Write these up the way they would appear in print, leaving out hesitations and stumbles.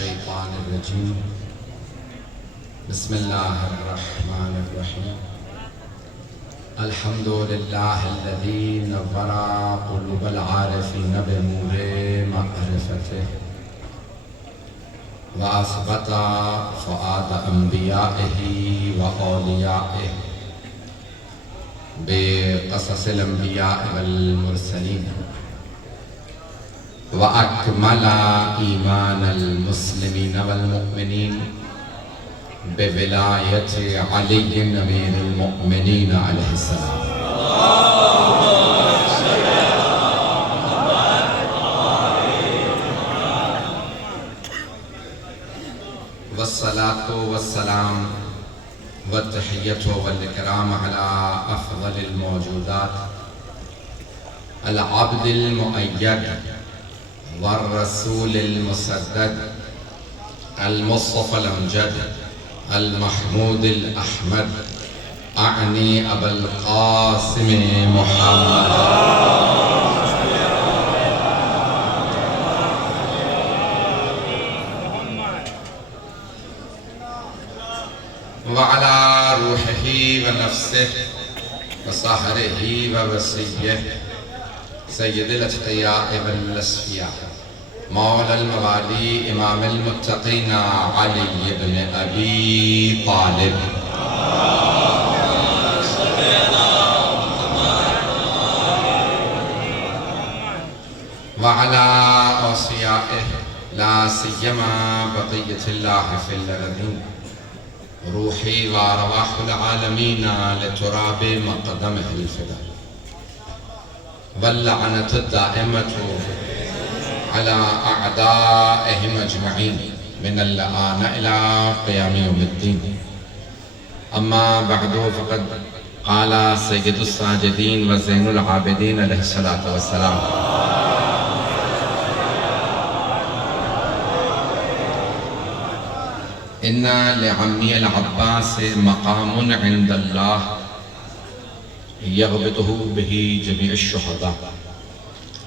الشيطان الرجيم بسم الله الرحمن الرحيم الحمد لله الذي نور قلوب العارفين بنور معرفته وأثبت فؤاد أنبيائه وأوليائه بقصص الأنبياء والمرسلين وأكمل إيمان المسلمين والمؤمنين بولاية علي أمير المؤمنين عليه السلام والصلاة والسلام والتحية والإكرام على أفضل الموجودات العبد المؤيد والرسول المسدد المصطفى الأمجد المحمود الأحمد أعني أبا القاسم محمد وعلى روحه ونفسه وصهره ووصيه سيد الأتقياء والأصفياء مولى الموالي إمام المتقين علي بن أبي طالب وعلى أوصيائه لا سيما بقية الله في الأرضين روحي وأرواح العالمين لتراب مقدمه الفداء واللعنة الدائمة على أعدائهم أجمعين من الآن إلى قيام يوم الدين أما بعد فقد قال سيد الساجدين وزين العابدين عليه الصلاة والسلام إن لعمي العباس مقام عند الله يغبطه به جميع الشهداء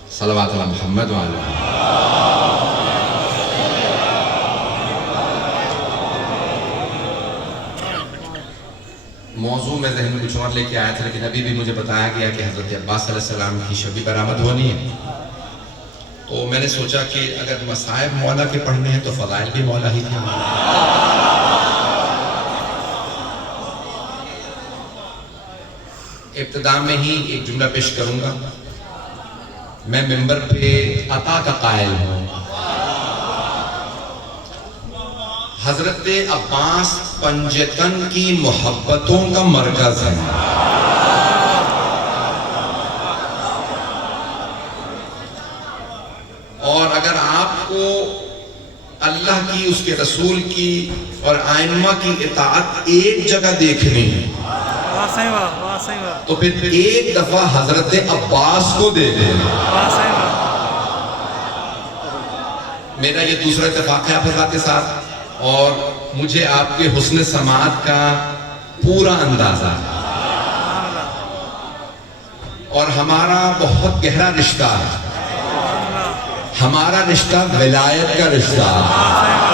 صلوات على محمد وعلى موضوع میں ذہن میں کچھ اور لے کے آیا تھا لیکن ابھی بھی مجھے بتایا گیا کہ حضرت عباس علیہ السلام کی شبی برآمد ہونی ہے تو میں نے سوچا کہ اگر مصائب مولا کے پڑھنے ہیں تو فضائل بھی مولا ہی تھے ابتدا میں ہی ایک جملہ پیش کروں گا میں ممبر پہ عطا کا قائل ہوں حضرت عباس پنجتن کی محبتوں کا مرکز ہے اور اگر آپ کو اللہ کی اس کے رسول کی اور ائمہ کی اطاعت ایک جگہ دیکھنی ہے تو پھر ایک دفعہ حضرت عباس کو دے دیں میرا یہ دوسرا اتفاق ہے آپ حضرات کے ساتھ اور مجھے آپ کے حسن سماعت کا پورا اندازہ ہے اور ہمارا بہت گہرا رشتہ ہے ہمارا رشتہ ولایت کا رشتہ ہے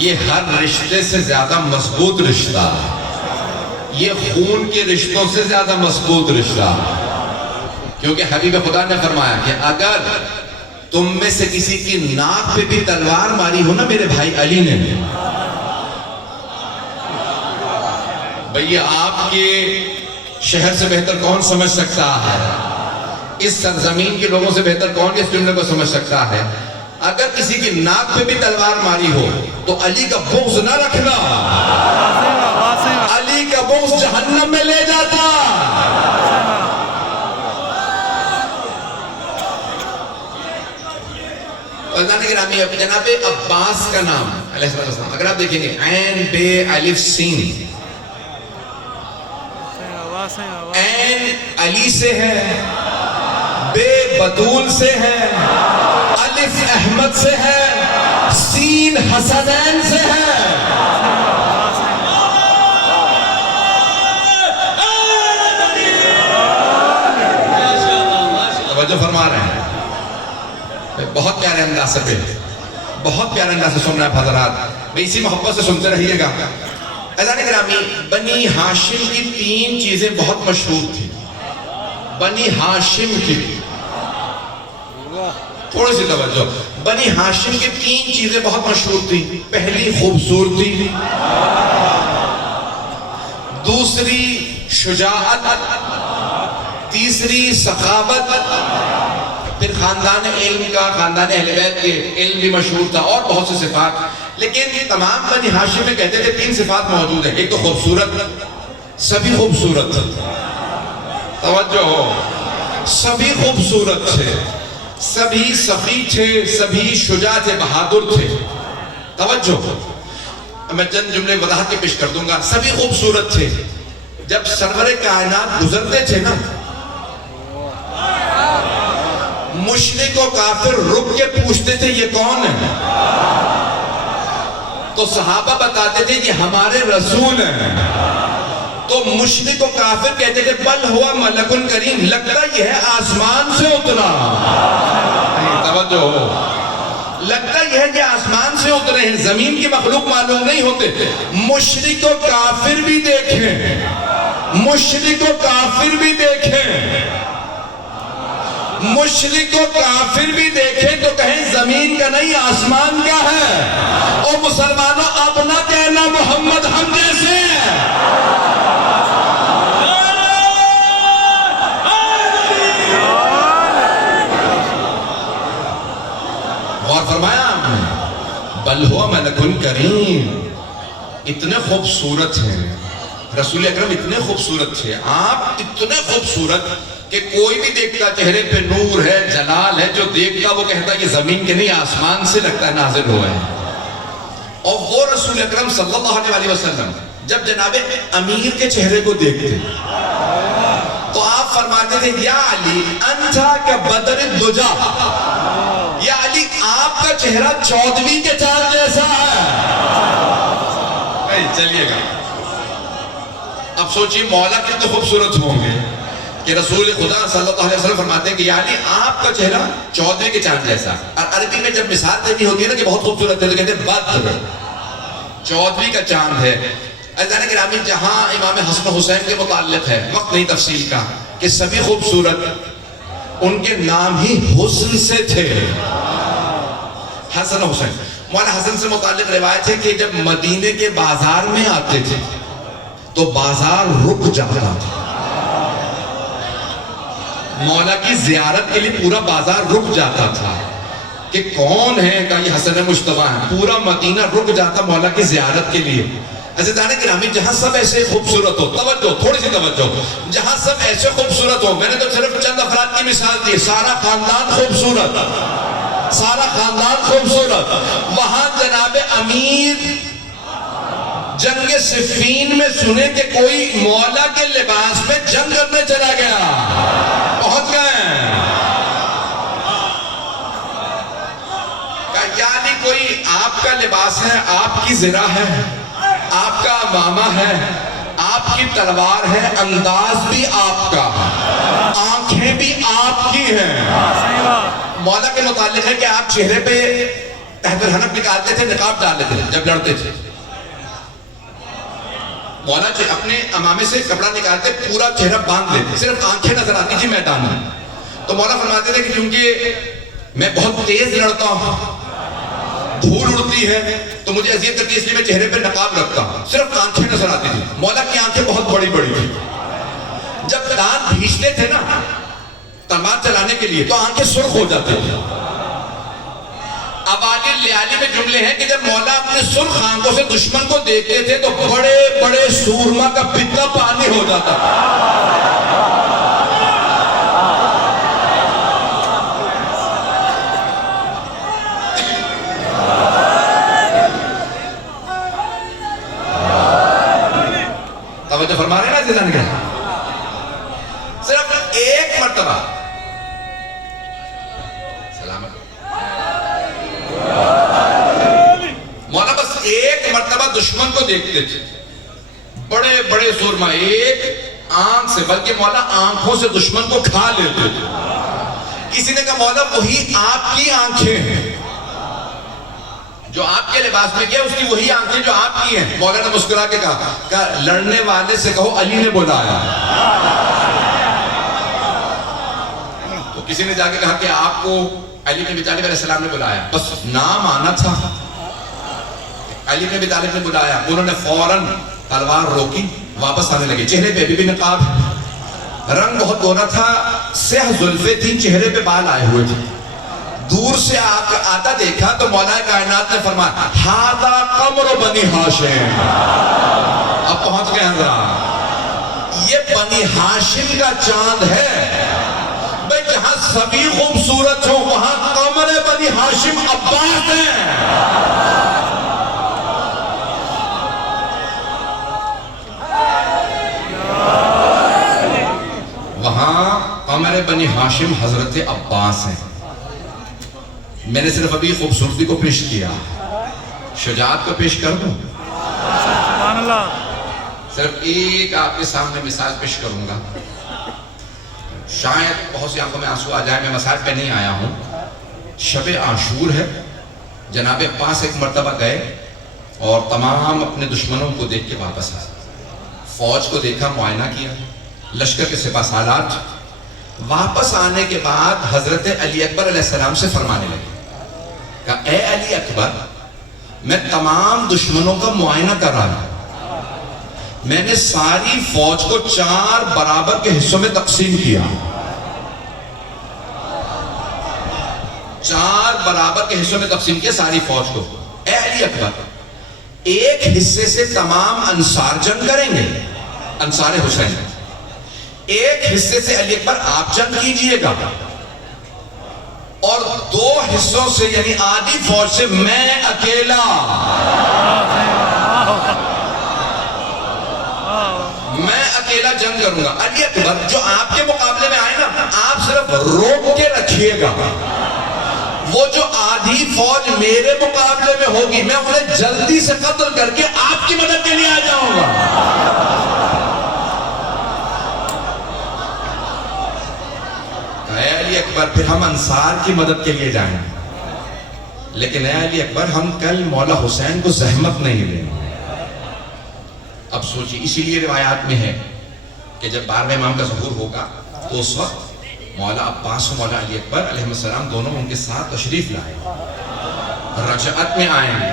یہ ہر رشتے سے زیادہ مضبوط رشتہ ہے یہ خون کے رشتوں سے زیادہ مضبوط رشتہ ہے کیونکہ حبیب خدا نے فرمایا کہ اگر تم میں سے کسی کی ناک پہ بھی تلوار ماری ہو نا میرے بھائی علی نے بھئی آپ کے شہر سے بہتر کون سمجھ سکتا ہے اس سرزمین کے لوگوں سے بہتر کون اس جملے کو سمجھ سکتا ہے اگر کسی کی ناک پہ بھی تلوار ماری ہو تو علی کا بغض نہ رکھنا علی کا بغض جہنم میں لے جاتا جناب عباس کا نام علیہ السلام اگر آپ دیکھیں گے عین بے الف سین عین علی سے ہے بے بطول سے ہے الف احمد سے ہے سین حسنین سے ہے توجہ فرما رہے ہیں؟ بہت پیارے انداز سے بہت پیارے انداز سے سن رہے ہیں حضرات. میں اسی محبت سے سنتے رہیے گا. عزیزان گرامی، بنی ہاشم کی 3 چیزیں بہت مشہور تھیں. بنی ہاشم کی تھوڑی سی توجہ. بنی ہاشم کی 3 چیزیں بہت مشہور تھیں. پہلی خوبصورتی، دوسری شجاعت، تیسری سخاوت. پھر خاندان علم کا، خاندان اہل بیت کے علم بھی مشہور تھا، اور بہت سے صفات. لیکن تمام بنی ہاشم میں کہتے تھے 3 صفات موجود ہیں. ایک تو خوبصورت، سبھی خوبصورت. توجہ ہو، سبھی خوبصورت تھے، سبھی سخی تھے، سبھی شجاع تھے، بہادر تھے. توجہ، میں چند جملے وضاحت کے پیش کر دوں گا. سبھی خوبصورت تھے. جب سرور کائنات گزرتے تھے نا، مشرک و کافر رک کے پوچھتے تھے یہ کون ہے؟ تو صحابہ بتاتے تھے یہ ہمارے رسول ہیں. تو مشرک و کافر کہتے تھے بل ہوا ملک کریم، لگتا یہ ہے آسمان سے اترا. توجہ ہو، لگتا یہ ہے کہ آسمان سے اترے ہیں، زمین کی مخلوق معلوم نہیں ہوتے. مشرک و کافر بھی دیکھیں، مشرک و کافر بھی دیکھیں، مشرک و کافر بھی دیکھیں تو کہیں زمین کا نہیں آسمان کا ہے. اور مسلمانوں اب نہ کہنا محمد ہم جیسے ہیں. اور فرمایا آپ نے بل ہوا ملک کریم. اتنے خوبصورت ہیں رسول اکرم، اتنے خوبصورت تھے آپ، اتنے خوبصورت کہ کوئی بھی دیکھتا چہرے پہ نور ہے، جلال ہے. جو دیکھتا وہ کہتا یہ زمین کے نہیں آسمان سے لگتا ہے نازل ہوا ہے. اور وہ رسول اکرم صلی اللہ علیہ وسلم جب جناب امیر کے چہرے کو دیکھتے تو آپ فرماتے تھے یا علی انتھا کا بدر الدجا، یا علی آپ کا چہرہ 14ویں کے چاند جیسا ہے. چلیے گا، اب سوچیے مولا کتنے خوبصورت ہوں گے کہ رسول خدا صلی اللہ علیہ وسلم فرماتے ہیں کہ یا علی آپ کا چہرہ 14ویں کے چاند جیسا. اور عربی میں جب مثال دینی ہوتی ہے نا کہ بہت خوبصورت ہے تو کہتے ہیں بدر، 14ویں کا چاند ہے. عزیزان گرامی، جہاں امام حسن حسین کے متعلق ہے، وقت نہیں تفصیل کا، کہ سبھی خوبصورت، ان کے نام ہی حسن سے تھے. حسن حسین، مولانا حسن سے متعلق روایت ہے کہ جب مدینے کے بازار میں آتے تھے تو بازار رک جاتا تھا. مولا کی زیارت کے لیے پورا بازار رک جاتا تھا کہ کون ہے کہ یہ حسن مجتبیٰ ہے. پورا مدینہ رک جاتا مولا کی زیارت کے لیے. عزیزان گرامی، جہاں سب ایسے خوبصورت ہو، توجہ، تھوڑی سی توجہ، جہاں سب ایسے خوبصورت ہو، میں نے تو صرف چند افراد کی مثال دی، سارا خاندان خوبصورت، سارا خاندان خوبصورت. وہاں جناب امیر جنگ صفین میں سنے کہ کوئی مولا کے لباس میں جنگ کرنے چلا گیا. پہنچ گئے، یعنی کوئی آپ کا لباس ہے، آپ کی زرہ ہے، آپ کا امامہ ہے، آپ کی تلوار ہے، انداز بھی آپ کا، آنکھیں بھی آپ کی ہیں. مولا کے متعلق ہے کہ آپ چہرے پہ تحت الحنف نکالتے تھے، نقاب ڈالتے تھے جب لڑتے تھے. مولا اپنے امامے سے کپڑا نکالتے، پورا چہرہ باندھ لیتے، صرف آنکھیں نظر آتی تھی میدان میں. تو مولا فرماتے تھے کہ کیونکہ میں بہت تیز لڑتا ہوں، دھول اڑتی ہے تو مجھے اذیت کرتی ہے، اس لیے میں چہرے پہ نقاب رکھتا ہوں. صرف آنکھیں نظر آتی تھی. مولا کی آنکھیں بہت بڑی بڑی تھی. جب دانت بھینچتے تھے نا تلوار چلانے کے لیے تو آنکھیں سرخ ہو جاتے تھے. اوالی لیالی میں جملے ہیں کہ جب مولا اپنے سرخ آنکھوں سے دشمن کو دیکھتے تھے تو بڑے بڑے سورما کا پتا پانی ہو جاتا. توجہ فرما رہے ہیں نا عزیزان کے؟ صرف ایک مرتبہ سلامت مولا بس ایک مرتبہ دشمن کو دیکھتے تھے، بڑے بڑے سورما ایک آنکھ سے، بلکہ مولا آنکھوں سے دشمن کو کھا لیتے تھے. کسی نے کہا مولا وہی آپ کی آنکھیں ہیں جو آپ کے لباس میں کیا، اس کی وہی آنکھیں جو آپ کی ہیں. مولا نے مسکرا کے کہا لڑنے والے سے کہو علی نے بلایا. تو کسی نے جا کے کہا کہ آپ کو علی بن ابی طالب علیہ السلام نے بلایا. بس نام آنا تھا، علی بن ابی طالب نے بلایا. انہوں نے فوراً تلوار روکی، واپس آنے لگے. چہرے پہ بھی نقاب، رنگ بہت گورا تھا، سیاہ زلفیں تھیں، چہرے پہ بال آئے ہوئے تھے. دور سے آتا دیکھا تو مولا کائنات نے فرمایا ہذا قمر بنی ہاشم. اب پہنچ گئے حضرات، یہ بنی ہاشم کا چاند ہے. بھئی جہاں سبھی خوبصورت ہو وہاں قمر بنی ہاشم عباس ہیں. وہاں قمر بنی ہاشم حضرت عباس ہیں. میں نے صرف ابھی خوبصورتی کو پیش کیا، شجاعت کو پیش کر دوں. سبحان اللہ. صرف ایک آپ کے سامنے مثال پیش کروں گا، شاید بہت سی آنکھوں میں آنسو آ جائے. میں مثال پہ نہیں آیا ہوں. شب عاشور ہے، جناب عباس ایک مرتبہ گئے اور تمام اپنے دشمنوں کو دیکھ کے واپس آئے. فوج کو دیکھا، معائنہ کیا، لشکر کے سپہ سالار. واپس آنے کے بعد حضرت علی اکبر علیہ السلام سے فرمانے لگے، کہا اے علی اکبر، میں تمام دشمنوں کا معائنہ کر رہا ہوں. میں نے ساری فوج کو 4 برابر کے حصوں میں تقسیم کیا. 4 برابر کے حصوں میں تقسیم کیا ساری فوج کو. اے علی اکبر، ایک حصے سے تمام انصار جنگ کریں گے، انصار حسین. ایک حصے سے علی اکبر آپ جنگ کیجئے گا، اور 2 حصوں سے یعنی آدھی فوج سے میں اکیلا جنگ کروں گا. علی اکبر جو آپ کے مقابلے میں آئے نا، آپ صرف روک کے رکھیے گا. وہ جو آدھی فوج میرے مقابلے میں ہوگی میں انہیں جلدی سے قتل کر کے آپ کی مدد کے لیے آ جاؤں گا. اے علی اکبر، پھر ہم انصار کی مدد کے لیے جائیں گے، لیکن اے علی اکبر ہم کل مولا حسین کو زحمت نہیں دیں گے. اب سوچیے، اسی لیے روایات میں ہے کہ جب 12ویں امام کا ظہور ہوگا تو اس وقت مولا عباس و مولا علی اکبر علیہ السلام دونوں ان کے ساتھ تشریف لائیں، رجعت میں آئیں گے.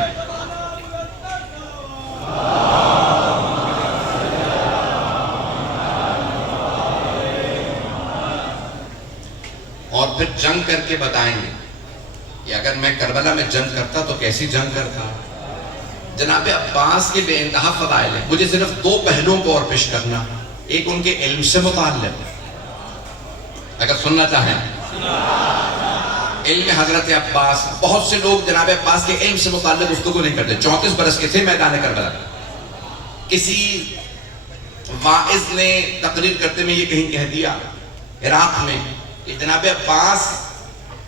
اور پھر جنگ کر کے بتائیں گے کہ اگر میں کربلا میں جنگ کرتا تو کیسی جنگ کرتا. جناب عباس کے بے انتہا فضائل ہیں. مجھے صرف 2 پہلوؤں کو اور پیش کرنا. ایک ان کے علم سے متعلق، اگر سننا چاہیں، علم حضرت عباس. بہت سے لوگ جناب عباس کے علم سے متعلق گفتگو نہیں کرتے. 34 برس کے تھے میدان کربلا. کسی واعظ نے تقریر کرتے میں یہ کہیں کہہ دیا عراق میں کہ جناب عباس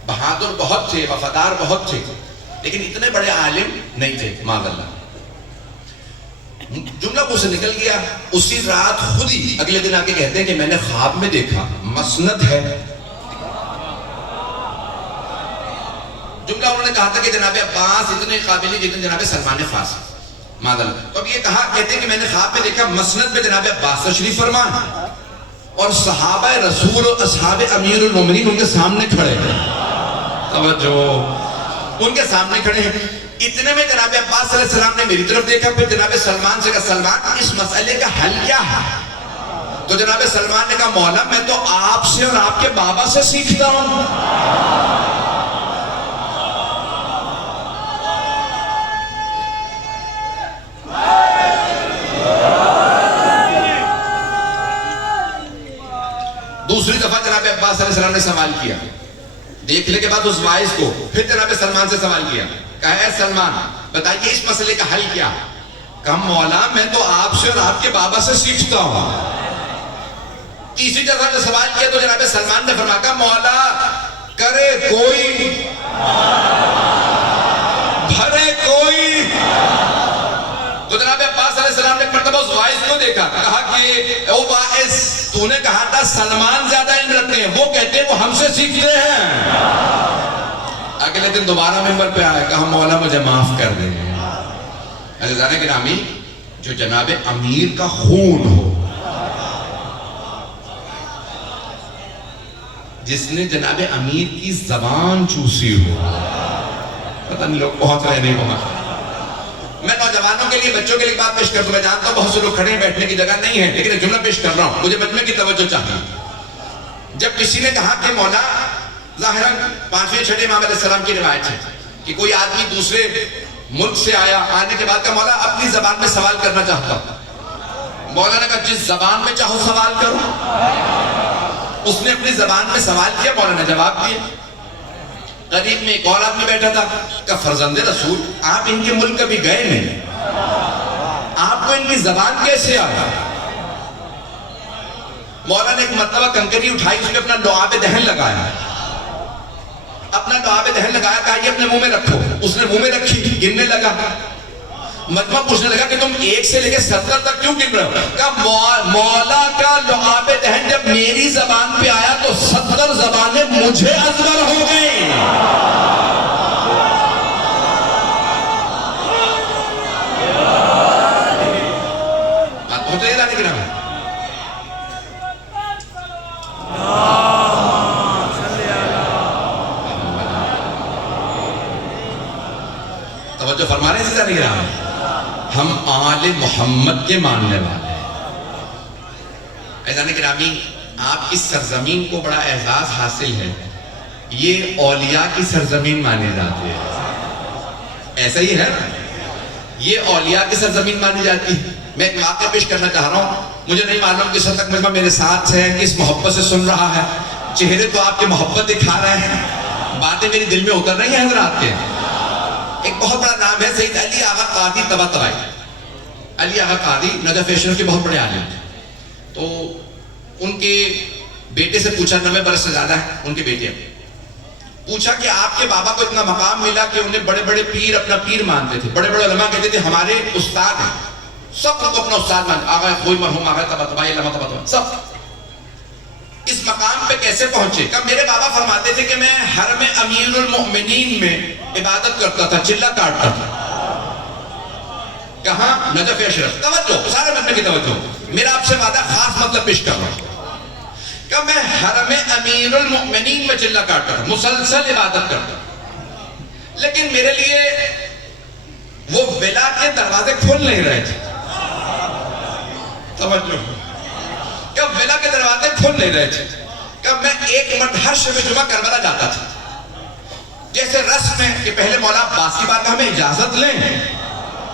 بہادر بہت تھے، وفادار بہت تھے، لیکن اتنے بڑے عالم نہیں تھے معاذ اللہ. جملہ منہ سے نکل گیا. اسی رات خود ہی اگلے دن آ کے کہتے ہیں کہ میں نے خواب میں دیکھا، مسند ہے. جملہ انہوں نے کہا تھا کہ جناب عباس اتنے قابل ہیں جتنے جناب سلمان فارسی معاذ اللہ. تو اب یہ کہا، کہتے ہیں کہ میں نے خواب میں دیکھا مسند میں جناب عباس تشریف فرما اور صحابہ رسول و اصحاب امیر المومنین ان کے سامنے کھڑے ہیں. توجہ، ان کے سامنے کھڑے ہیں. اتنے میں جناب عباس علیہ السلام نے میری طرف دیکھا. پھر جناب سلمان سے کہا سلمان اس مسئلے کا حل کیا ہے؟ تو جناب سلمان نے کہا مولا میں تو آپ سے اور آپ کے بابا سے سیکھتا ہوں. دوسری دفعہ جناب عباس علیہ السلام نے سوال کیا. دیکھنے کے بعد اس واعظ کو پھر جناب سلمان سے سوال کیا. کہا اے سلمان بتائیے اس مسئلے کا حل کیا؟ کہا مولا میں تو آپ سے اور آپ کے بابا سے سیکھتا ہوں. تیسری دفعہ نے سوال کیا تو جناب سلمان نے فرمایا کہا مولا کرے کوئی بھرے کوئی. تو جناب عباس علیہ السلام نے مرتبہ اس واعظ کو دیکھا، کہا کہ او واعظ تو نے کہا تھا سلمان زیادہ علم رکھتے ہیں، وہ کہتے ہیں وہ ہم سے سیکھتے ہیں. والے دن دوبارہ ممبر پہ آئے, کہا مولا مجھے معاف کر دیں. عزیزان گرامی, جو جناب امیر کا خون ہو, جس نے جناب امیر کی زبان چوسی ہو, پتہ نہیں لوگ پہنچ رہے نہیں پہنچ رہے. میں نوجوانوں کے لیے, بچوں کے لیے بات پیش کر دوں. میں جانتا ہوں بہت سے لوگ کھڑے ہیں, بیٹھنے کی جگہ نہیں ہے, لیکن ایک جملہ پیش کر رہا ہوں, مجھے بچنے کی توجہ چاہیے. جب کسی نے کہا کہ مولا, ظاہراً 5ویں 6ویں امام علیہ السلام کی روایت ہے کہ کوئی آدمی دوسرے ملک سے آیا, آنے کے بعد کہا مولا اپنی زبان میں سوال کرنا چاہتا ہوں. مولا نے کہا جس زبان میں چاہو سوال کرو. اس نے اپنی زبان میں سوال کیا, مولا نے جواب دیا. قریب میں ایک اور آدمی بیٹھا تھا, کہا فرزند رسول آپ ان کے ملک کبھی گئے نہیں, آپ کو ان کی زبان کیسے آیا؟ مولا نے ایک مرتبہ کنکری اٹھائی, اس نے اپنا لعاب دہن لگایا, کہا یہ اپنے منہ میں رکھو. اس نے منہ میں رکھی, گننے لگا. مجمع پوچھنے لگا کہ تم 1 سے لے کے 70 تک کیوں گن رہے ہو؟ کہا مولا کا لعاب دہن جب میری زبان پہ آیا تو 70 زبانیں مجھے ازبر ہو گئیں. بات پہنچ رہی ہے لانے کی نام ہے. توجہ فرما رہے ہیں سیدھا نہیں رہا. ہم آل محمد کے ماننے والے ہیں. عزیزان گرامی, آپ کی سرزمین کو بڑا اعزاز حاصل ہے, یہ اولیاء کی سرزمین مانی جاتی ہے. ایسا ہی ہے نا, یہ اولیاء کی سرزمین مانی جاتی ہے. میں ایک واقعہ پیش کرنا چاہ رہا ہوں. مجھے نہیں معلوم کس حد تک مجمع میرے ساتھ ہے, کس محبت سے سن رہا ہے. چہرے تو آپ کے محبت دکھا رہے ہیں, باتیں میری دل میں اتر رہی ہیں حضرات کے. ایک بہت بڑا نام ہے سید علی آغا قادری طباطبائی. علی آغا قادری نجف اشرف کے بہت بڑے عالم تھے. تو ان کے بیٹے سے پوچھا, 90 برس سے زیادہ ہے ان کے بیٹے, پوچھا کہ آپ کے بابا کو اتنا مقام ملا کہ انہیں بڑے بڑے پیر اپنا پیر مانتے تھے, بڑے بڑے علماء کہتے تھے ہمارے استاد ہیں, سب کو اپنا استاد مانتے, آغا خوئی مرحوم آغا طباطبائی, علامہ طباطبائی, سب. اس مقام پہ کیسے پہنچے؟ کہ میرے بابا فرماتے تھے کہ میں حرم امیر المؤمنین میں عبادت کرتا تھا, چلہ کاٹتا تھا. کہاں؟ Najaf Ashraf. توجہ, سارے مطلب کی توجہ, میرا آپ سے وعدہ خاص مطلب پیش کر رہا ہوں. کہ میں حرم امیر المؤمنین میں چلہ کاٹتا تھا, مسلسل عبادت کرتا تھا, لیکن میرے لیے وہ ولا کے دروازے کھل نہیں رہے تھے. توجہ, کہ ولا کے دروازے کھل نہیں رہے تھے. کہ میں ایک مرتبہ ہر شب جمعہ کربلا جاتا تھا, جیسے رسم ہے کہ پہلے مولا عباس کی بارگاہ میں اجازت لیں,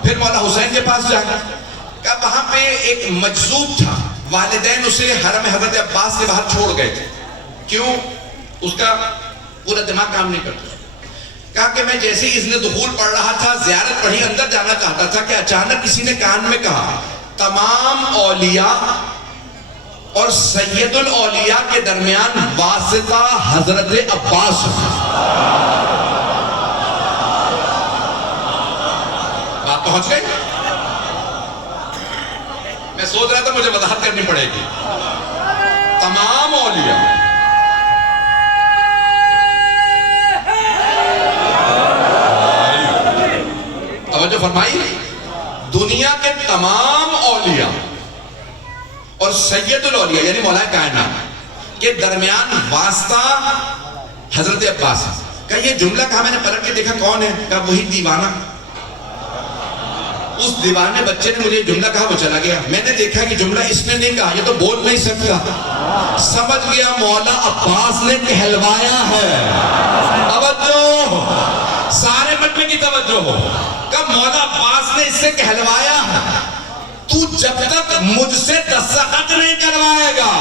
پھر مولا حسین کے پاس جانا. کہ وہاں پہ ایک مجذوب تھا, والدین اسے حرم حضرت عباس کے باہر چھوڑ گئے تھے. کیوں؟ اس کا پورا دماغ کام نہیں کرتا. کہا کہ میں جیسے اذن دخول پڑھ رہا تھا, زیارت پڑھی, اندر جانا چاہتا تھا, کہ اچانک کسی نے کان میں کہا تمام اولیاء اور سید الاولیاء کے درمیان واسطہ حضرت عباس. بات پہنچ گئی؟ میں سوچ رہا تھا مجھے وضاحت کرنی پڑے گی. تمام اولیاء, توجہ فرمائی, دنیا کے تمام اولیاء اور سید الاولیاء یعنی مولا کائنات کے درمیان واسطہ حضرت عباس. کہ یہ جملہ کہا, میں نے پلٹ کے دیکھا کون ہے, کہا وہی دیوانہ. اس دیوانے بچے نے مجھے جملہ کہا, وہ چلا گیا. میں نے دیکھا کہ جملہ اس نے نہیں کہا, یہ تو بول نہیں سکتا. سمجھ گیا مولا عباس نے کہلوایا ہے. توجہ, سارے مجمع کی توجہ ہو. کہ مولا عباس نے اس سے کہلوایا ہے, تو جب تک مجھ سے دستخط نہیں کروائے گا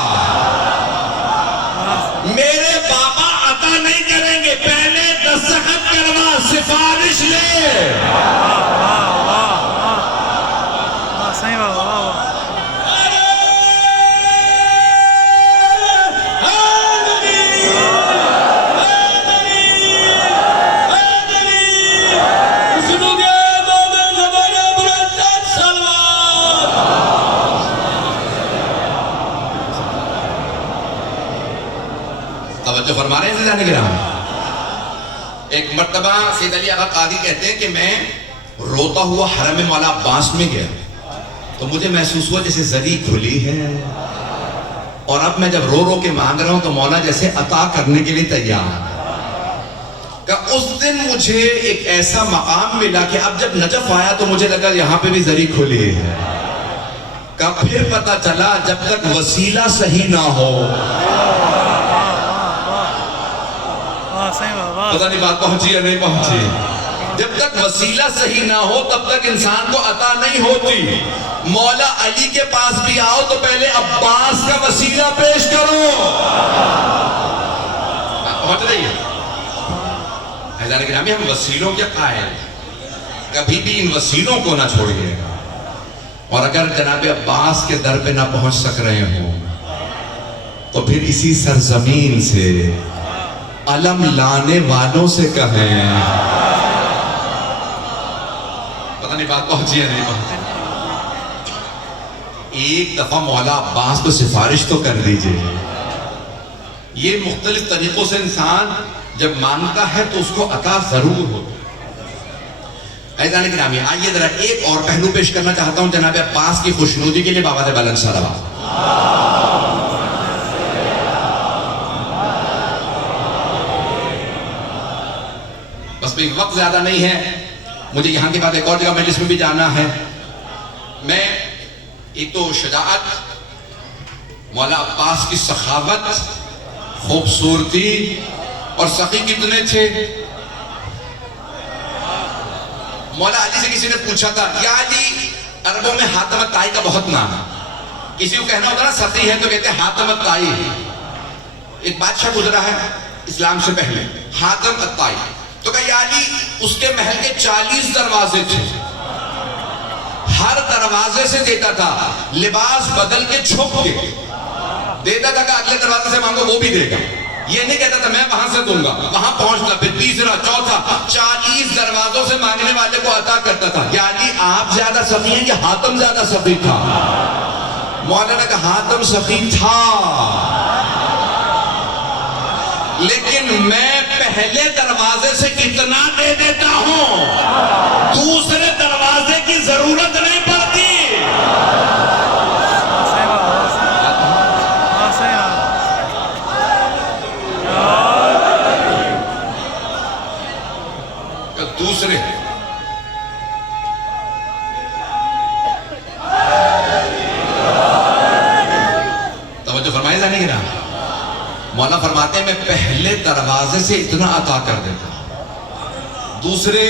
میرے بابا عطا نہیں کریں گے. پہلے دستخط کروا, سفارش لے. صحیح بابا. توجہ فرما رہے ہیں جانے کے رہا. ایک مرتبہ سید علی آقا قاضی کہتے ہیں کہ میں روتا ہوا حرم مولا عباس میں گیا تو مجھے محسوس ہوا جیسے زری کھلی ہے، اور اب میں جب رو رو کے مانگ رہا ہوں تو مولا جیسے عطا کرنے کے لیے تیار ہے۔ کہ اس دن مجھے ایک ایسا مقام ملا کہ اب جب نجف آیا تو مجھے لگا یہاں پہ بھی زری کھلی ہے۔ کہ پھر پتا چلا جب تک وسیلہ صحیح نہ ہو، پتہ نہیں بات پہنچی یا نہیں پہنچی، جب تک وسیلہ صحیح نہ ہو تب تک انسان کو عطا نہیں ہوتی۔ مولا علی کے پاس بھی آؤ تو پہلے عباس کا وسیلہ پیش کرو۔ پہنچ رہی ہے؟ حضرت گرامی، ہم وسیلوں کے قائل، کبھی بھی ان وسیلوں کو نہ چھوڑیے گا، اور اگر جناب عباس کے در پہ نہ پہنچ سک رہے ہوں تو پھر اسی سرزمین سے علم لانے والوں سے کہیں۔ پتہ نہیں بات پہنچی ہے نہیں پہنچی؟ ایک دفعہ مولا عباس کو سفارش تو کر دیجئے۔ یہ مختلف طریقوں سے انسان جب مانگتا ہے تو اس کو عطا ضرور ہوتا ہے۔ عزیزان گرامی، آئیے ذرا ایک اور پہلو پیش کرنا چاہتا ہوں جناب عباس کی خوشنودی کے لیے بابا بلند صلوات۔ بس بھی وقت زیادہ نہیں ہے، مجھے یہاں کے بعد ایک اور جگہ مجلس میں بھی جانا ہے۔ میں ایک تو شجاعت، مولا عباس کی سخاوت، خوبصورتی اور سخی کتنے تھے۔ مولا علی سے کسی نے پوچھا تھا، یا علی، عربوں میں حاتم الطائی کا بہت نام ہے، کسی کو کہنا ہوتا نا سخی ہے تو کہتے ہیں حاتم الطائی۔ ایک بادشاہ گزرا ہے اسلام سے پہلے، حاتم الطائی، تو کہا یا علی اس کے محل کے 40 دروازے تھے، ہر دروازے سے دیتا تھا، لباس بدل کے چھپ کے دیتا تھا کہ اگلے دروازے سے مانگو وہ بھی دے گا، یہ نہیں کہتا تھا میں وہاں سے دوں گا، وہاں پہنچتا، پھر تیسرا چوتھا 40 دروازوں سے مانگنے والے کو عطا کرتا تھا۔ یا علی آپ زیادہ سخی ہیں کہ حاتم زیادہ سخی تھا؟ مولا نے کہا حاتم سخی تھا، لیکن میں پہلے دروازے سے اتنا دے دیتا ہوں دوسرے دروازے کی ضرورت نہیں پڑتی۔ دوسرے توجہ فرمائے جانے گی نا، مولا فرماتے ہیں میں پہلے دروازے سے اتنا عطا کر دیتا ہوں، دوسرے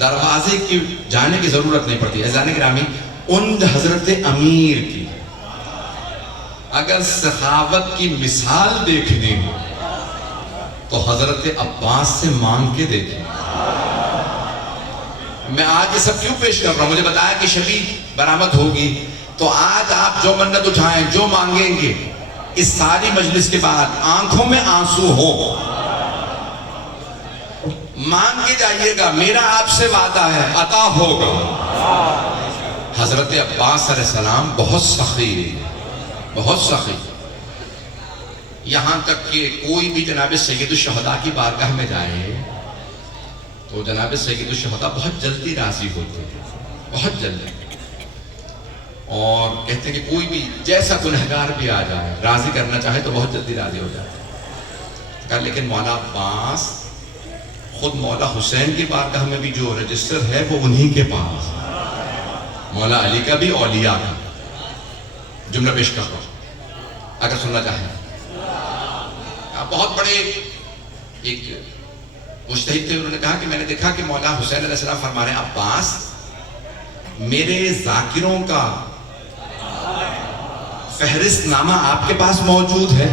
دروازے کی جانے کی ضرورت نہیں پڑتی۔ عزیزان گرامی، ان حضرت امیر کی اگر سخاوت کی مثال دیکھنی ہو تو حضرت عباس سے مانگ کے دیکھیں۔ میں آج یہ سب کیوں پیش کر رہا ہوں؟ مجھے بتایا کہ شبی برآمد ہوگی، تو آج آپ جو منت اٹھائیں، جو مانگیں گے، اس ساری مجلس کے بعد آنکھوں میں آنسو ہو، مانگ کے جائیے گا، میرا آپ سے وعدہ ہے عطا ہوگا۔ حضرت عباس علیہ السلام بہت سخی، بہت سخی، یہاں تک کہ کوئی بھی جناب سید الشہداء کی بارگاہ میں جائے تو جناب سید الشہداء بہت جلدی راضی ہوتے ہیں، بہت جلدی، اور کہتے ہیں کہ کوئی بھی جیسا گنہگار بھی آ جائے راضی کرنا چاہے تو بہت جلدی راضی ہو جاتا ہے۔ لیکن مولا عباس خود مولا حسین کی بارگاہ میں بھی جو رجسٹر ہے وہ انہی کے پاس، مولا علی کا بھی، اولیاء کا۔ جملہ پیش کرتا ہوں اگر سننا چاہیں۔ بہت بڑے ایک مجتہد تھے، انہوں نے کہا کہ میں نے دیکھا کہ مولا حسین علیہ السلام فرما رہے ہیں عباس میرے ذاکروں کا فہرست نامہ آپ کے پاس موجود ہے؟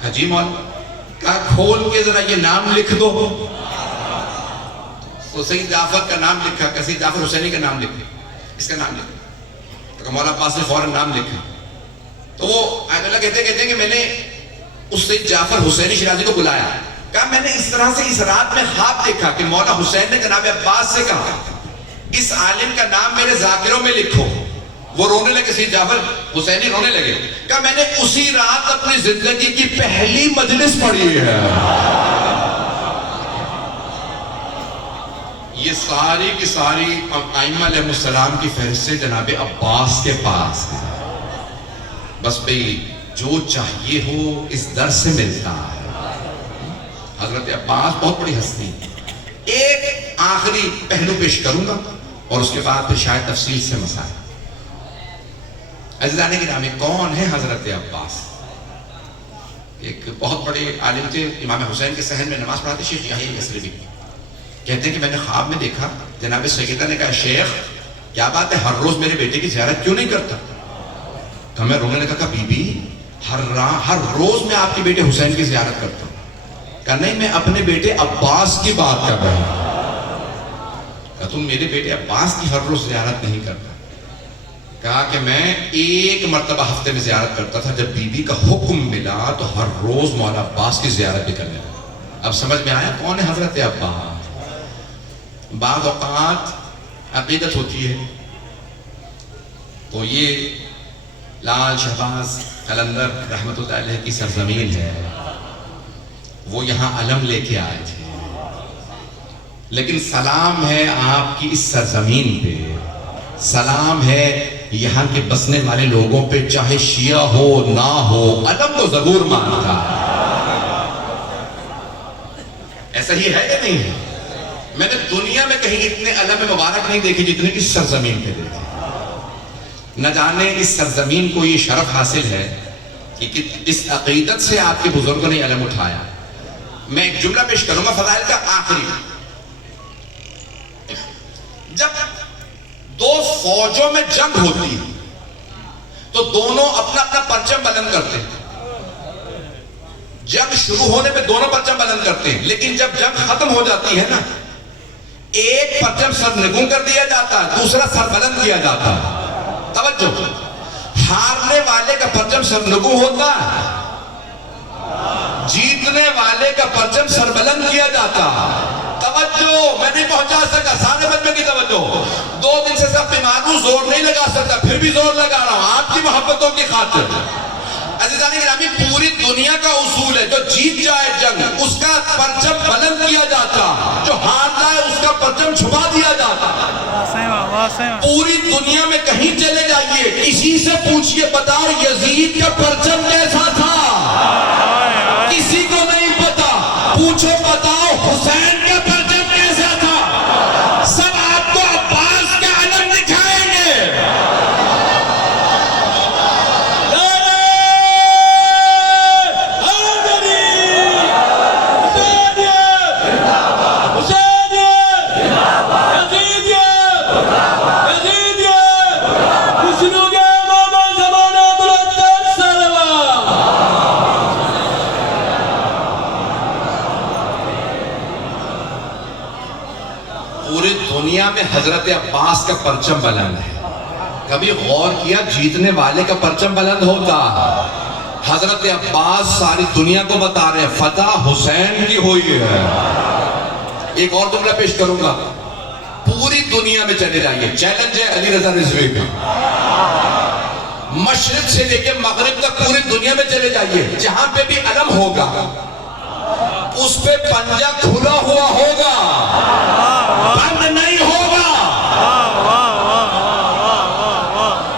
کہا جی مولا۔ کہا کھول کے ذرا یہ نام لکھ دو۔ تو سید جعفر کا نام لکھا، کہ سید جعفر حسینی کا نام لکھا، اس کا نام لکھا، تو مولا عباس نے فوراً نام لکھا۔ تو وہ آیت اللہ کہتے ہیں کہ میں نے اس سید جعفر حسینی شیرازی کو بلایا، کہا میں نے اس طرح سے اس رات میں خواب دیکھا کہ مولا حسین نے جناب عباس سے کہا اس عالم کا نام میرے ذاکروں میں لکھو۔ وہ رونے لگے، سید جعفر حسینی رونے لگے، کہا میں نے اسی رات اپنی زندگی کی پہلی مجلس پڑھی ہے۔ یہ ساری کی ساری ائمہ علیہ السلام کی فہرستیں جناب عباس کے پاس ہیں. بس بھئی جو چاہیے ہو اس در سے ملتا ہے. حضرت عباس بہت بڑی ہستی. ایک آخری پہلو پیش کروں گا اور اس کے بعد پھر شاید تفصیل سے مسائل. عزیزان گرامی، کون ہے حضرت عباس؟ ایک بہت بڑے عالم تھے، امام حسین کے صحن میں نماز پڑھاتے، شیخ یحییٰ یثربی. کہتے ہیں کہ میں نے خواب میں دیکھا، جناب سیدہ نے کہا شیخ کیا بات ہے ہر روز میرے بیٹے کی زیارت کیوں نہیں کرتا؟ کہ میں رونے لگا، کہا بی بی ہر روز میں آپ کے بیٹے حسین کی زیارت کرتا ہوں. کہا نہیں، میں اپنے بیٹے عباس کی بات کر رہا ہوں. کہا تم میرے بیٹے عباس کی ہر روز زیارت نہیں کرتا. کہا کہ میں ایک مرتبہ ہفتے میں زیارت کرتا تھا، جب بی بی کا حکم ملا تو ہر روز مولا عباس کی زیارت بھی کرنے لگا. اب سمجھ میں آیا کون ہے حضرت عباس؟ بعض اوقات عقیدت ہوتی ہے تو یہ لال شہباز قلندر رحمت اللہ علیہ کی سرزمین ہے، وہ یہاں علم لے کے آئے تھے. لیکن سلام ہے آپ کی اس سرزمین پہ، سلام ہے یہاں کے بسنے والے لوگوں پہ، چاہے شیعہ ہو نہ ہو، علم تو ضرور مانتا. ایسا ہی ہے یا نہیں ہے؟ میں نے دنیا میں کہیں اتنے علم مبارک نہیں دیکھے جتنے اس سرزمین پہ دیکھے. نہ جانے اس سرزمین کو یہ شرف حاصل ہے کہ اس عقیدت سے آپ کے بزرگوں نے علم اٹھایا. میں ایک جملہ پیش کروں گا فضائل کا آخری. جب دو فوجوں میں جنگ ہوتی ہے تو دونوں اپنا اپنا پرچم بلند کرتے ہیں. جنگ شروع ہونے پہ دونوں پرچم بلند کرتے ہیں، لیکن جب جنگ ختم ہو جاتی ہے نا، ایک پرچم سر نگوں کر دیا جاتا ہے، دوسرا سر بلند کیا جاتا ہے. توجہ، ہارنے والے کا پرچم سر نگوں ہوتا ہے، جیتنے والے کا پرچم سر بلند کیا جاتا ہے. توجہ، میں نہیں پہنچا سکا، سارے مجمع کی توجہ. 2 دن سے سب بیمار ہوں، زور نہیں لگا سکتا، پھر بھی زور لگا رہا ہوں آپ کی محبتوں کی خاطر. عزیزان گرامی، پوری دنیا کا اصول ہے جو جیت جائے جنگ اس کا پرچم بلند کیا جاتا، جو ہار جائے اس کا پرچم چھپا دیا جاتا. پوری دنیا میں کہیں چلے جائیے، کسی سے پوچھئے بتا یزید کا پرچم کیسا تھا، کسی کو نہیں پتا. پوچھو بتاؤ حسین کا پرچم کیسا تھا، سب آپ کو عباس کا علم دکھائیں گے. دنیا میں حضرت عباس کا پرچم بلند ہے. کبھی غور کیا جیتنے والے کا پرچم بلند ہوتا؟ حضرت عباس ساری دنیا کو بتا رہے ہیں فتح حسین کی ہوئی ہے. ایک اور جملہ پیش کروں گا، پوری دنیا میں چلے جائیے، چیلنج ہے علی رضا رضوی کا، مشرق سے لے کے مغرب تک پوری دنیا میں چلے جائیے، جہاں پہ بھی علم ہوگا اس پہ پنجہ کھلا ہوا ہوگا، بند نہیں ہوگا.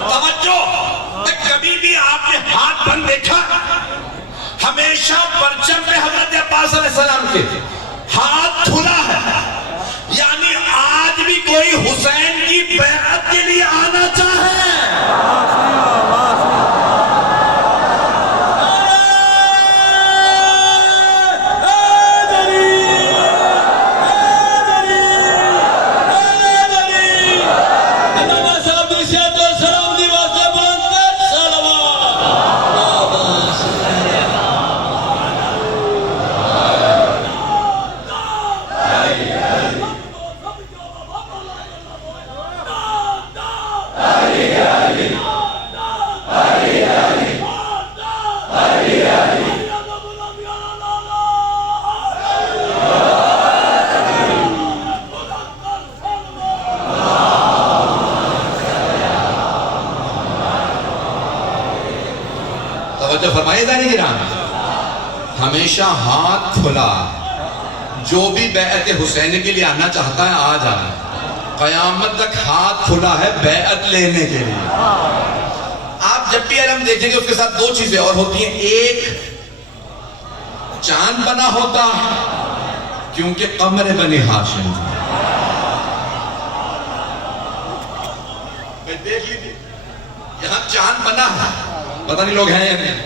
توجہ، کبھی بھی آپ نے ہاتھ بند دیکھا؟ ہمیشہ پرچم پہ حضرت عباس علیہ السلام کے ہاتھ کھلا ہے. یعنی آج بھی کوئی حسین کی بیعت کے لیے آنا چاہے، فرمائے دانی گرام، ہمیشہ ہاتھ کھلا. جو بھی بیعت حسین کے لیے آنا چاہتا ہے آ جائے، قیامت تک ہاتھ کھلا ہے بیعت لینے کے لیے۔ آپ جب بھی علم دیکھیں گے اس کے ساتھ دو چیزیں اور ہوتی ہیں، ایک چاند بنا ہوتا ہے کیونکہ قمر بنی ہاشم تھی۔ دیکھ لیجیے یہاں چاند بنا ہے، پتہ نہیں لوگ ہیں یا نہیں،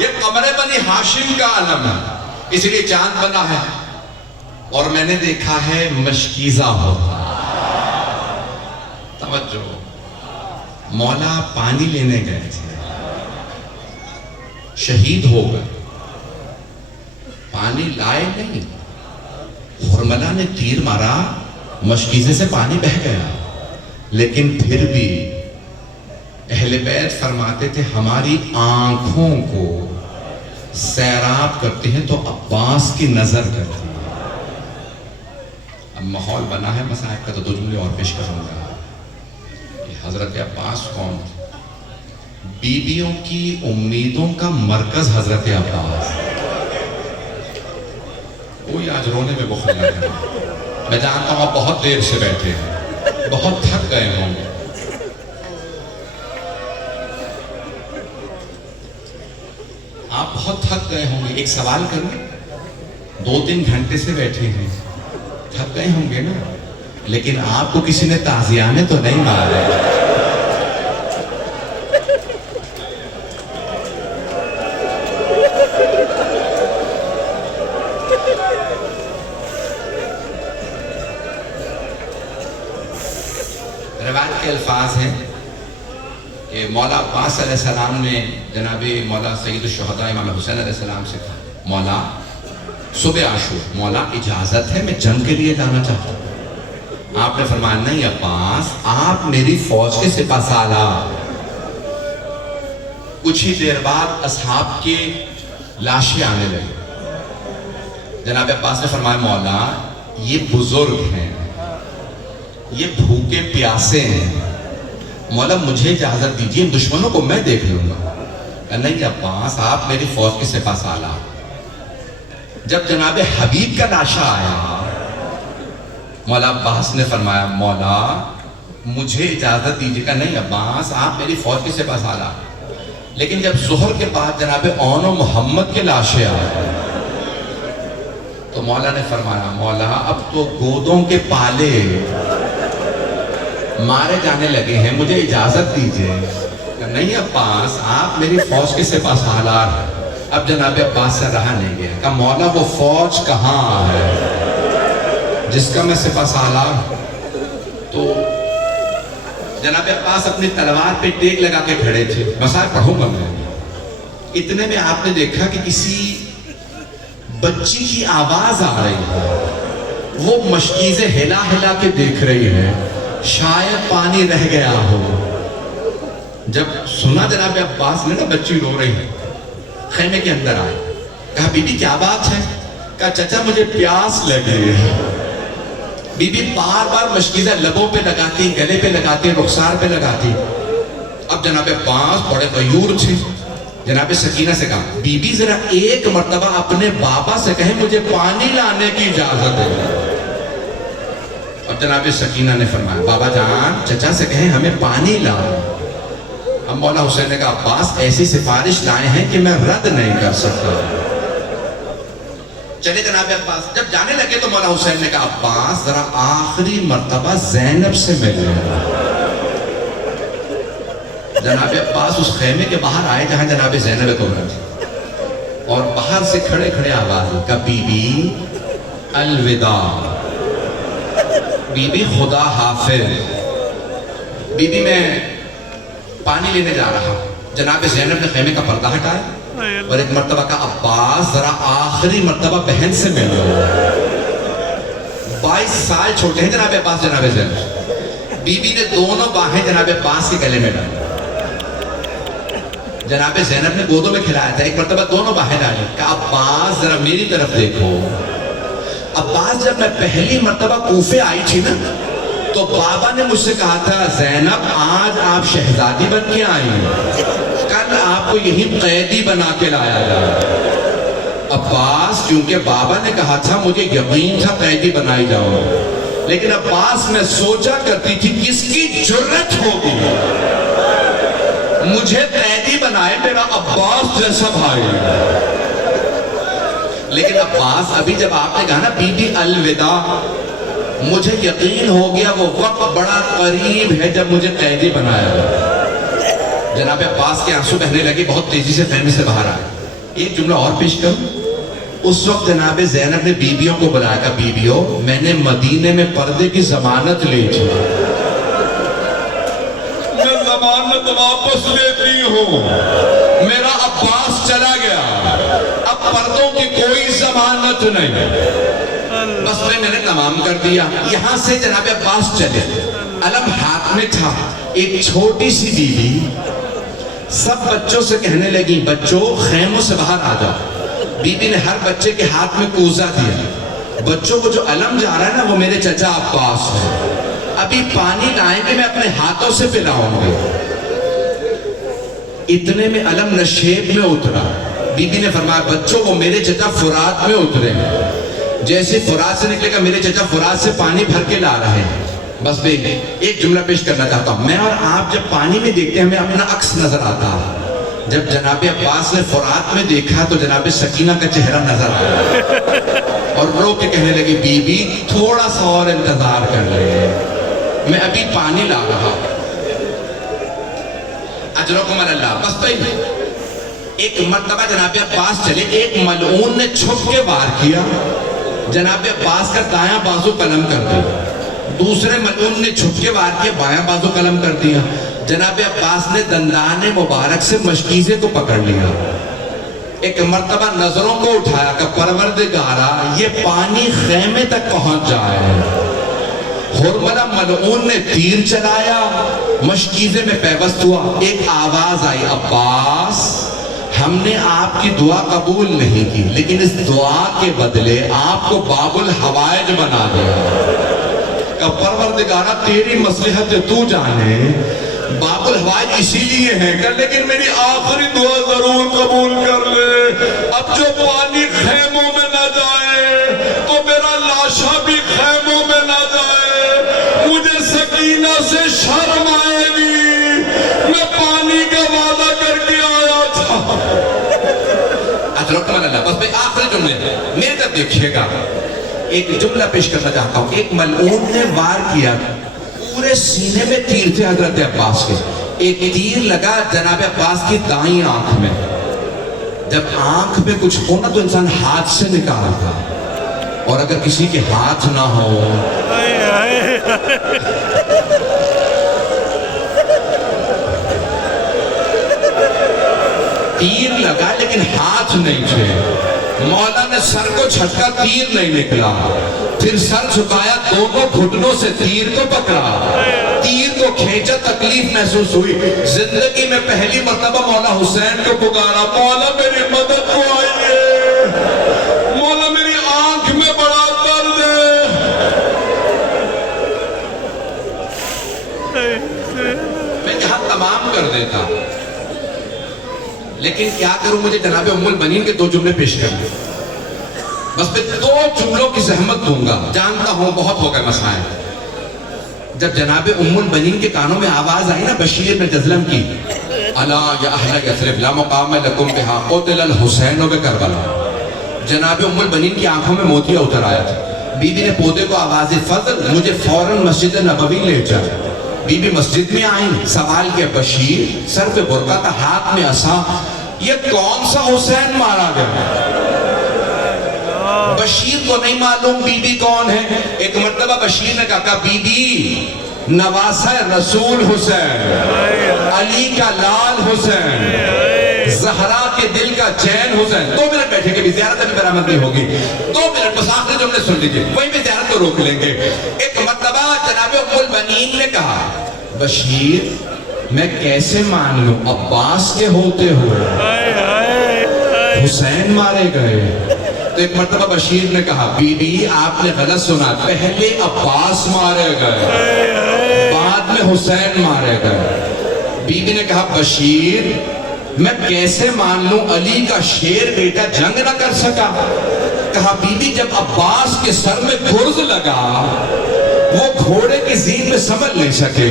یہ قمر بنی ہاشم کا علم ہے، اس لیے چاند بنا ہے۔ اور میں نے دیکھا ہے مشکیزہ ہوتا ہے۔ توجہ، مولا پانی لینے گئے تھے، شہید ہو گئے، پانی لائے نہیں، حرملہ نے تیر مارا، مشکیزے سے پانی بہہ گیا، لیکن پھر بھی اہل بیت فرماتے تھے ہماری آنکھوں کو سیراب کرتے ہیں تو عباس کی نظر کرتی ہے۔ اب ماحول بنا ہے مصائب کا، تو دو جملے اور پیش کروں گا کہ حضرت عباس کون تھے؟ بیویوں کی امیدوں کا مرکز حضرت عباس۔ کوئی آج رونے میں بخل نہ کرے، میں جانتا ہوں آپ بہت دیر سے بیٹھے ہیں، بہت تھک گئے ہوں گے، آپ بہت تھک گئے ہوں گے۔ ایک سوال کروں، 2-3 گھنٹے سے بیٹھے ہیں، تھک گئے ہوں گے نا، لیکن آپ کو کسی نے تعزیانے تو نہیں مارے؟ روایت کے الفاظ ہیں کہ مولا عباس علیہ السلام نے جناب مولا سید الشہداء امام حسین علیہ السلام سے کہا، مولا صبح عاشور، مولا اجازت ہے میں جنگ کے لیے جانا چاہتا ہوں۔ آپ نے فرمایا نہیں عباس، آپ میری فوج کے سپہ سالار۔ کچھ ہی دیر بعد اصحاب کے لاشیں آنے لگے، جناب عباس نے فرمایا مولا یہ بزرگ ہیں، یہ بھوکے پیاسے ہیں، مولا مجھے اجازت دیجیے، دشمنوں کو میں دیکھ لوں گا۔ نہیں عباس، آپ میری فوج کے سپہ سالار۔ جب جناب حبیب کا لاشا آیا، مولا عباس نے فرمایا مولا مجھے اجازت دیجیے گا۔ نہیں عباس، آپ میری فوج کے سپہ سالار۔ لیکن جب ظہر کے بعد جناب اون و محمد کے لاشیں آئے تو مولا نے فرمایا مولا اب تو گودوں کے پالے مارے جانے لگے ہیں، مجھے اجازت دیجیے۔ نہیں عباس، آپ میری فوج کے سپہ سالار ہیں۔ اب جناب عباس سے رہا نہیں گیا، کہا مولا وہ فوج کہاں ہے جس کا میں سپہ سالار ہوں؟ تو جناب عباس اپنی تلوار پہ ٹیک لگا کے کھڑے تھے، مسائل پڑھوں گا میں۔ اتنے میں آپ نے دیکھا کہ کسی بچی کی آواز آ رہی ہے، وہ مشکیزیں ہلا ہلا کے دیکھ رہی ہے، شاید پانی رہ گیا ہو۔ جب سنا جناب عباس نے نا بچی رو رہی ہے، خیمے کے اندر آئے، کہا بی بی کیا بات ہے؟ کہا چچا مجھے پیاس لگی ہے۔ بی بی بار بار مشکیزہ لبوں پہ لگاتی، گلے پہ لگاتی، رخسار پہ لگاتی۔ اب جناب عباس بڑے غیور تھے، جناب سکینہ سے کہا بی بی ذرا ایک مرتبہ اپنے بابا سے کہیں مجھے پانی لانے کی اجازت دے۔ اب جناب سکینہ نے فرمایا بابا جان چچا سے کہیں ہمیں پانی لائیں۔ اب مولا حسین نے کہا عباس ایسی سفارش لائے ہیں کہ میں رد نہیں کر سکتا۔ چلے جناب عباس جب جانے لگے تو مولا حسین نے کہا عباس ذرا آخری مرتبہ زینب سے مل لیں۔ جناب عباس اس خیمے کے باہر آئے جہاں جناب زینب کبریٰ تھی، اور باہر سے کھڑے کھڑے آواز کہا بی بی الوداع، بی بی خدا حافظ، بی بی میں پانی لینے جا رہا۔ جناب زینب نے خیمے کا پردہ ہٹایا اور ایک مرتبہ کہا عباس ذرا آخری مرتبہ بہن سے مل لو۔ 22 سال چھوٹے ہیں جناب عباس جناب زینب۔ بی بی نے دونوں باہیں جناب عباس کے گلے میں ڈالی۔ جناب زینب نے گودوں میں کھلایا تھا، ایک مرتبہ دونوں باہیں ڈالی، کہا عباس ذرا میری طرف دیکھو۔ عباس جب میں پہلی مرتبہ کوفے آئی تھی نا تو بابا نے مجھ سے کہا تھا زینب آج آپ شہزادی بن کے آئی ہیں، کل آپ کو یہی قیدی بنا کے لایا جائے۔ عباس چونکہ بابا نے کہا تھا مجھے یقین تھا قیدی بنائی جاؤں، لیکن عباس میں سوچا کرتی تھی کس کی جرت ہوگی مجھے قیدی بنائے میرا عباس جیسا بھائی۔ لیکن عباس ابھی جب آپ نے کہا نا بی بی الوداع، مجھے یقین ہو گیا وہ وقت بڑا قریب ہے جب مجھے قیدی بنایا۔ جناب عباس کے آنسو بہنے لگے، بہت تیزی سے خیمے سے باہر آئے۔ ایک جملہ اور پیش کروں، اس وقت جناب زینب نے بیویوں کو بلایا کہ بیویوں میں نے مدینے میں پردے کی ضمانت لی تھی، میں ضمانت واپس لیتی ہوں، میرا عباس چلا گیا، اب پردوں کی کوئی ضمانت نہیں، بس میں نے تمام کر دیا۔ یہاں سے جناب عباس چلے، علم ہاتھ میں تھا۔ ایک چھوٹی سی بیوی سب بچوں سے کہنے لگی بچوں خیموں سے باہر آ جاؤ۔ بی بی نے ہر بچے کے ہاتھ میں کوزہ دیا، بچوں کو جو علم جا رہا ہے نا وہ میرے چچا عباس ہے، ابھی پانی لائیں گے میں اپنے ہاتھوں سے پلاؤں گے۔ اتنے میں علم نشیب میں اترا، بی بی نے فرمایا بچوں وہ میرے چچا فرات میں اترے ہیں، جیسے فرات سے نکلے گا میرے چچا فرات سے پانی بھر کے لا رہے ہیں۔ بس بے ایک جملہ پیش کرنا چاہتا ہوں، میں اور آپ جب پانی میں دیکھتے ہیں ہمیں اپنا عکس نظر آتا ہے، جب جناب عباس نے فرات میں دیکھا تو جناب سکینہ کا چہرہ نظر آیا اور رو کے کہنے لگی بی بی تھوڑا سا اور انتظار کر لے، میں ابھی پانی لا رہا۔ اجرکم اللہ۔ بس بھائی ایک مرتبہ جناب عباس چلے، ایک ملعون نے چھپ کے وار کیا، جناب عباس کا دایاں بازو قلم کر دیا، دوسرے ملعون نے چھپ کے وار کیا، بایاں بازو قلم کر دیا۔ جناب عباس نے دندان مبارک سے مشکیزے کو پکڑ لیا، ایک مرتبہ نظروں کو اٹھایا کہ پروردگارا یہ پانی خیمے تک پہنچ جائے۔ حرملہ ملعون نے تیر چلایا، مشکیزے میں پیوست ہوا، ایک آواز آئی عباس ہم نے آپ کی دعا قبول نہیں کی لیکن اس دعا کے بدلے آپ کو باب الحوائج بنا دیا کہ پروردگارہ تیری مصلحت تو جانے، باب الحوائج اسی لیے ہے کہ لیکن میری آخری دعا ضرور قبول کر لے، اب جو پانی خیموں میں نہ جائے تو میرا لاشا بھی خیموں میں نہ جائے، مجھے سکینہ سے شرم آئے گی، میں پانی کا وعدہ کر کے آیا تھا۔ اجرکم اللہ۔ بس بھئی آخری جملے میرے طرف دیکھئے گا، ایک جملہ پیش کرنا چاہتا ہوں۔ ایک ملعون نے وار کیا، پورے سینے میں تیر تھے حضرت عباس کے، ایک تیر لگا جناب عباس کی دائیں آنکھ میں، جب آنکھ میں کچھ ہونا تو انسان ہاتھ سے نکالتا، اور اگر کسی کے ہاتھ نہ ہو تیر لگا لیکن ہاتھ نہیں تھے، مولا نے سر کو چھٹکا تیر نہیں نکلا، پھر سر جھکایا دونوں گھٹنوں سے تیر کو پکڑا، تیر کو کھینچا، تکلیف محسوس ہوئی، زندگی میں پہلی مرتبہ مولا حسین کو پکارا مولا میری مدد کو آئیے، مولا میری آنکھ میں بڑا درد ہے، میں کہاں تمام کر دیتا لیکن کیا کروں، مجھے جناب ام البنین کے دو جملے پیش کریں، بس میں دو جملوں کی زحمت دوں گا، جانتا ہوں بہت ہو گئے مسائل۔ جب جناب ام البنین کے کانوں میں آواز آئی نا بشیر نے جزلم کی، الا یا اہل یثرب لا مقام لکم بہا قتل الحسین بکربلا، جناب ام البنین کی آنکھوں میں موتیا اتر آیا تھا۔ بی بی نے پودے کو آواز فضل مجھے فوراً مسجد نبوی لے جا، بی بی مسجد میں آئیں، سوال کیا بشیر، سر پہ برقع کا، ہاتھ میں عصا، یہ کون سا حسین مارا گیا؟ بشیر کو نہیں معلوم بی بی کون ہے۔ ایک مرتبہ بشیر نے کہا بی بی نواسہ رسول حسین، علی کا لال حسین، زہرا کے دل کا چین حسین۔ 2 منٹ بیٹھے کہ بھی زیارت ابھی برآمد نہیں ہوگی، 2 منٹ بس آخری جملے سن لیجئے، وہیں بھی زیارت کو روک لیں گے۔ ایک مرتبہ جناب ام البنین نے کہا بشیر میں کیسے مان لوں عباس کے ہوتے ہوئے حسین مارے گئے؟ تو ایک مرتبہ بشیر نے کہا بی بی آپ نے غلط سنا، پہلے عباس مارے گئے بعد میں حسین مارے گئے۔ بی بی نے کہا بشیر میں کیسے مان لوں علی کا شیر بیٹا جنگ نہ کر سکا؟ کہا بی بی جب عباس کے سر میں گرز لگا وہ گھوڑے کی زین میں سنبھل نہیں سکے۔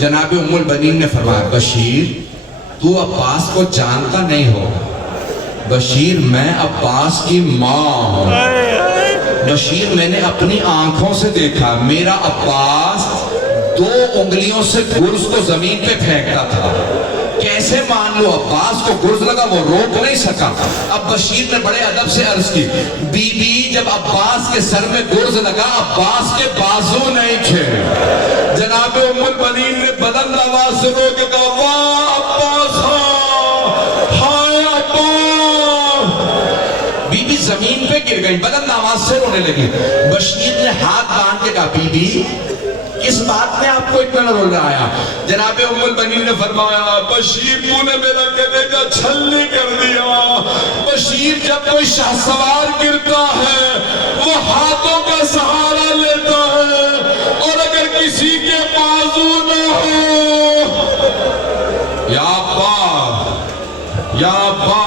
جناب ام البنین نے فرمایا بشیر تو عباس کو جانتا نہیں ہو، بشیر میں عباس کی ماں ہوں، بشیر میں نے اپنی آنکھوں سے دیکھا میرا عباس 2 انگلیوں سے گرز کو زمین پہ پھینکتا تھا، کیسے مان لو عباس کو گرز لگا وہ روک نہیں سکا۔ اب بشیر نے بڑے ادب سے عرض کی بی بی جب عباس کے سر میں گرز لگا عباس کے بازو نہیں تھے۔ جناب ام البنین نے بلند آواز سے رو کے کہا واہ عباس ہائے عباس، بی بی زمین پہ گر گئی بلند آواز سے رونے لگی۔ بشیر نے ہاتھ باندھ کے کہا بی بی کس بات نے آپ کو اتنا رول رہا ہے؟ جناب ام البنین نے فرمایا بشیر تو نے میرا کلیجہ چھلنی کر دیا، بشیر جب کوئی شاہ سوار گرتا ہے وہ ہاتھوں کا سہارا لیتا ہے اور اگر کسی کے بازو نہ ہو یا ابا